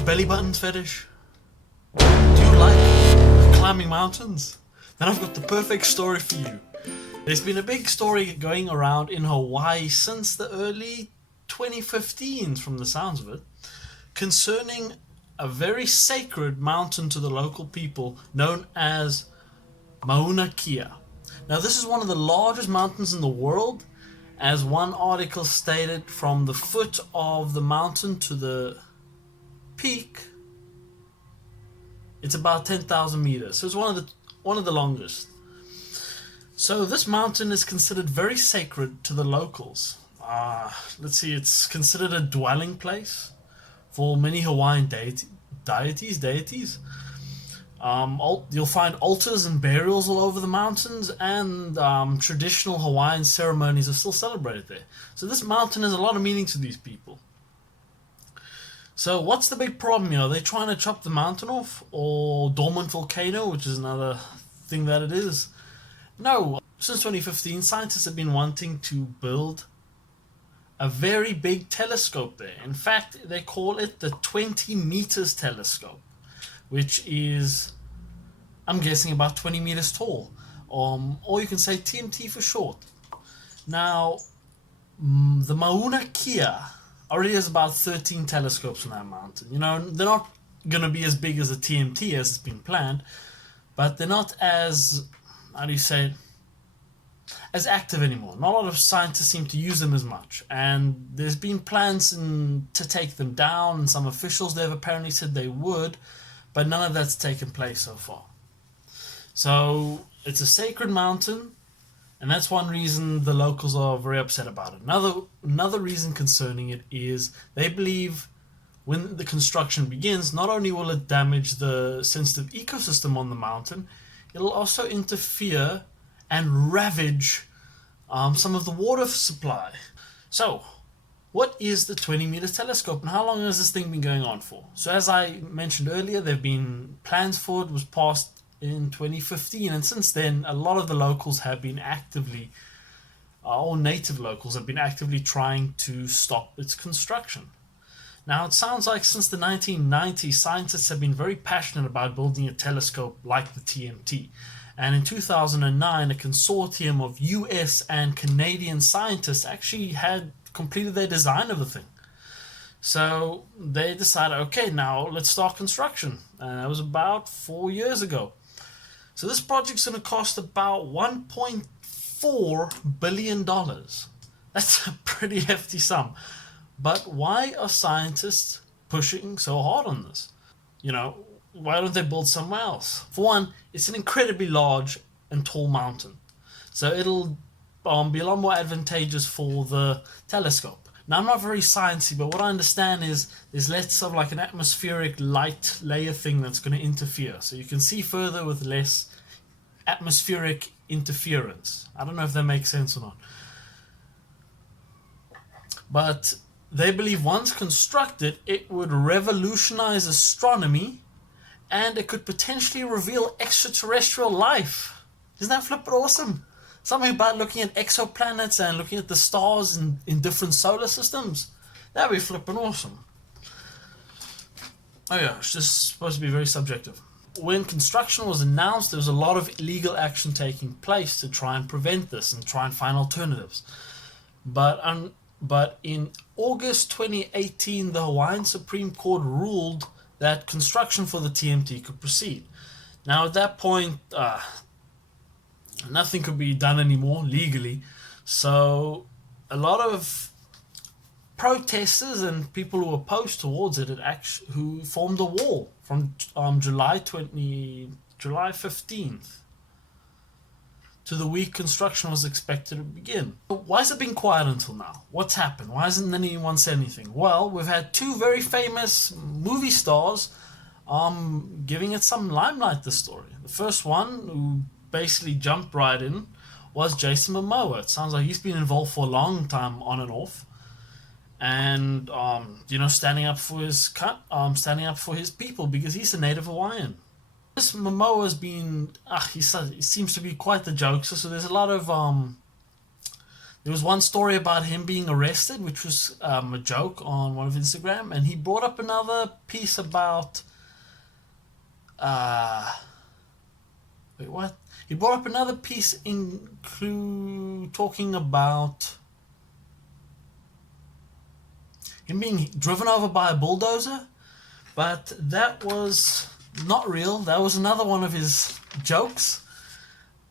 a belly button fetish? Do you like climbing mountains? Then I've got the perfect story for you. There's been a big story going around in Hawaii since the early 2015s, from the sounds of it, concerning a very sacred mountain to the local people known as Mauna Kea. Now, this is one of the largest mountains in the world, as one article stated. From the foot of the mountain to the peak, it's about 10,000 meters. So it's one of the longest. So this mountain is considered very sacred to the locals. Let's see, it's considered a dwelling place for many Hawaiian deities. You'll find altars and burials all over the mountains, and traditional Hawaiian ceremonies are still celebrated there. So this mountain has a lot of meaning to these people. So what's the big problem here? Are they trying to chop the mountain off? Or dormant volcano, which is another thing that it is? No. Since 2015, scientists have been wanting to build a very big telescope there. In fact, they call it the 20 meters telescope, which is, I'm guessing, about 20 meters tall. Or you can say TMT for short. Now, the Mauna Kea already has about 13 telescopes on that mountain. You know, they're not going to be as big as a TMT as it's been planned, but they're not as, how do you say it, as active anymore. Not a lot of scientists seem to use them as much, and there's been plans to take them down, and some officials there have apparently said they would, but none of that's taken place so far. So it's a sacred mountain, and that's one reason the locals are very upset about it. Another reason concerning it is they believe when the construction begins, not only will it damage the sensitive ecosystem on the mountain, it'll also interfere and ravage some of the water supply. So, what is the 20 meter telescope, and how long has this thing been going on for? So, as I mentioned earlier, there have been plans for it. Was passed in 2015, and since then a lot of the locals have been actively, or native locals have been actively trying to stop its construction. Now, it sounds like since the 1990s, scientists have been very passionate about building a telescope like the TMT. And in 2009, a consortium of US and Canadian scientists actually had completed their design of the thing. So they decided, okay, now let's start construction. And that was about 4 years ago. So this project's going to cost about $1.4 billion. That's a pretty hefty sum. But why are scientists pushing so hard on this? You know, why don't they build somewhere else? For one, it's an incredibly large and tall mountain. So it'll be a lot more advantageous for the telescope. Now, I'm not very sciencey, but what I understand is there's less of like an atmospheric light layer thing that's going to interfere. So you can see further with less atmospheric interference. I don't know if that makes sense or not. But they believe once constructed, it would revolutionize astronomy, and it could potentially reveal extraterrestrial life. Isn't that flippin' awesome? Something about looking at exoplanets and looking at the stars in different solar systems. That'd be flippin' awesome. Oh yeah, it's just supposed to be very subjective. When construction was announced, there was a lot of illegal action taking place to try and prevent this and try and find alternatives. But in August 2018, the Hawaiian Supreme Court ruled that construction for the TMT could proceed. Now, at that point, nothing could be done anymore legally. So a lot of protesters and people who opposed towards it who formed a wall from July 15th to the week construction was expected to begin. Why has it been quiet until now? What's happened? Why hasn't anyone said anything? Well, we've had two very famous movie stars giving it some limelight, this story. The first one, who basically jumped right in, was Jason Moomoa. It sounds like he's been involved for a long time on and off, and standing up for his people, because he's a native Hawaiian. This Momoa's been he seems to be quite the jokester, so there's a lot of There was one story about him being arrested, which was a joke on one of Instagram, and he brought up another piece about. Wait, what? He brought up another piece talking about him being driven over by a bulldozer, but that was not real. That was another one of his jokes.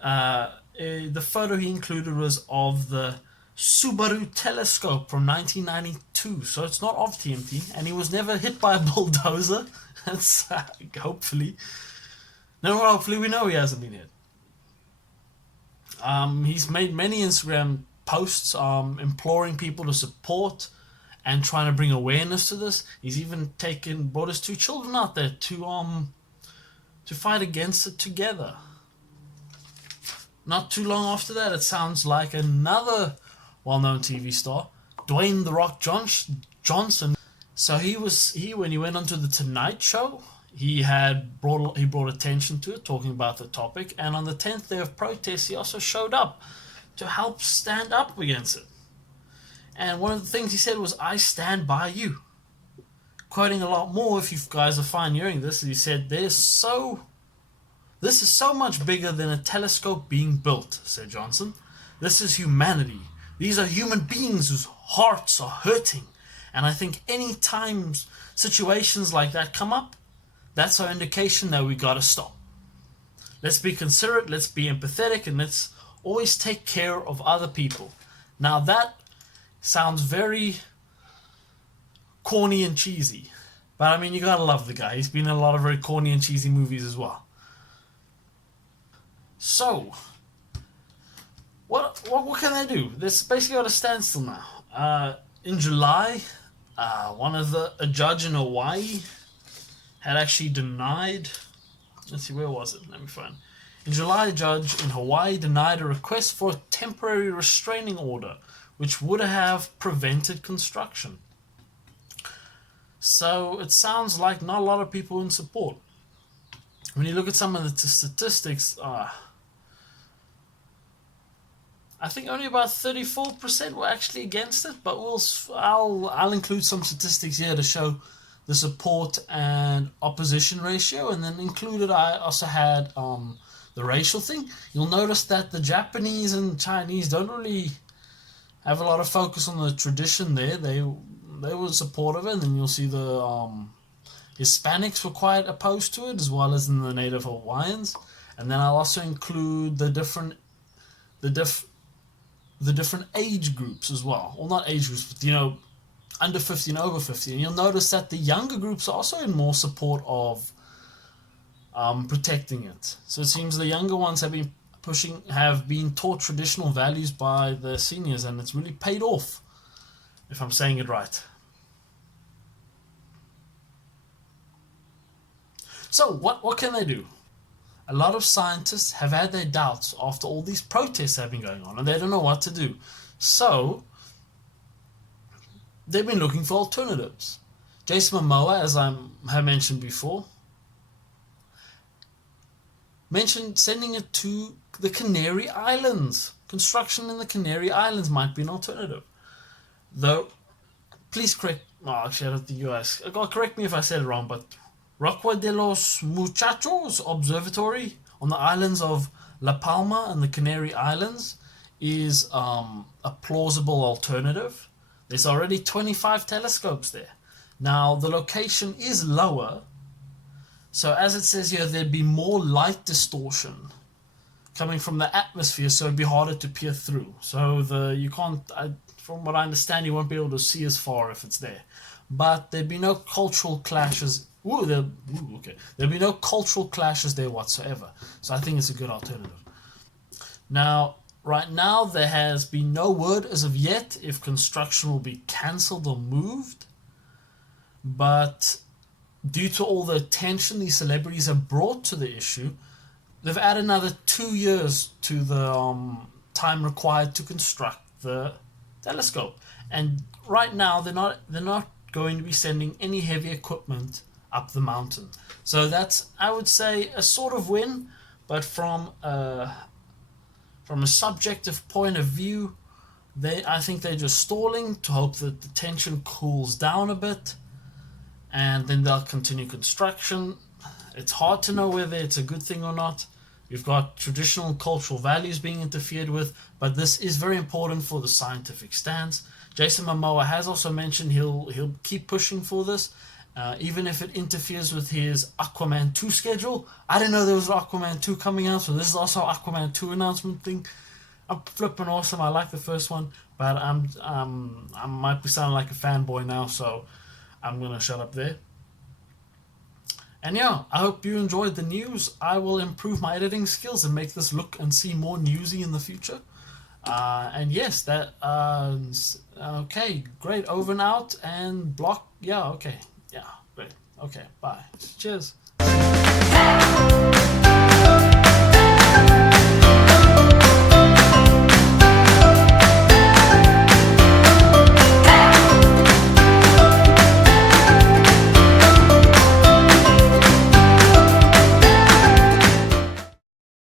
The photo he included was of the Subaru telescope from 1992, so it's not of TMT, and he was never hit by a bulldozer. That's hopefully. No, hopefully we know he hasn't been hit. He's made many Instagram posts imploring people to support and trying to bring awareness to this. He's even brought his 2 children out there to fight against it together. Not too long after that, it sounds like another well-known TV star, Dwayne "The Rock" Johnson. So when he went onto the Tonight Show, he brought attention to it, talking about the topic, and on the 10th day of protest, he also showed up to help stand up against it. And one of the things he said was, "I stand by you." Quoting a lot more, if you guys are fine hearing this, he said, "This is so much bigger than a telescope being built," said Johnson. "This is humanity. These are human beings whose hearts are hurting. And I think any times situations like that come up, that's our indication that we gotta stop. Let's be considerate, let's be empathetic, and let's always take care of other people." Now that sounds very corny and cheesy. But I mean, you gotta love the guy. He's been in a lot of very corny and cheesy movies as well. So, what can they do? This basically at a standstill now. In July, a judge in Hawaii had actually denied. Let's see, where was it? Let me find. In July, a judge in Hawaii denied a request for a temporary restraining order, which would have prevented construction. So it sounds like not a lot of people in support. When you look at some of the statistics, I think only about 34% were actually against it, but I'll include some statistics here to show the support and opposition ratio, and then I also had the racial thing. You'll notice that the Japanese and Chinese don't really have a lot of focus on the tradition there. They were supportive, and then you'll see the Hispanics were quite opposed to it, as well as in the native Hawaiians. And then I'll also include the different age groups as well. Well, not age groups, but under 50 and over 50. And you'll notice that the younger groups are also in more support of protecting it. So it seems the younger ones have been taught traditional values by the seniors, and it's really paid off, if I'm saying it right. So what can they do? A lot of scientists have had their doubts after all these protests have been going on, and they don't know what to do. So they've been looking for alternatives. Jason Moomoa, as I have mentioned before, mentioned sending it to the Canary Islands. Construction in the Canary Islands might be an alternative. Though, please correct... actually, I don't think you guys... correct me if I said it wrong, but Roca de los Muchachos Observatory on the islands of La Palma and the Canary Islands is a plausible alternative. There's already 25 telescopes there. Now, the location is lower, so as it says here, there'd be more light distortion coming from the atmosphere, so it'd be harder to peer through. So from what I understand, you won't be able to see as far if it's there. But there'd be no cultural clashes. There'd be no cultural clashes there whatsoever. So I think it's a good alternative. Now, right now, there has been no word as of yet if construction will be cancelled or moved. But due to all the attention these celebrities have brought to the issue, they've added another 2 years to the time required to construct the telescope. And right now, they're not going to be sending any heavy equipment up the mountain. So that's, I would say, a sort of win, but from a subjective point of view, I think they're just stalling to hope that the tension cools down a bit, and then they'll continue construction. It's hard to know whether it's a good thing or not. We've got traditional cultural values being interfered with, but this is very important for the scientific stance. Jason Moomoa has also mentioned he'll keep pushing for this, even if it interferes with his Aquaman 2 schedule. I didn't know there was an Aquaman 2 coming out, so this is also Aquaman 2 announcement thing. I'm flipping awesome. I like the first one, but I might be sounding like a fanboy now, so I'm gonna shut up there. And yeah, I hope you enjoyed the news. I will improve my editing skills and make this look and seem more newsy in the future. And yes, that okay, great. Over and out and block. Yeah, okay, yeah, great. Okay, bye. Cheers.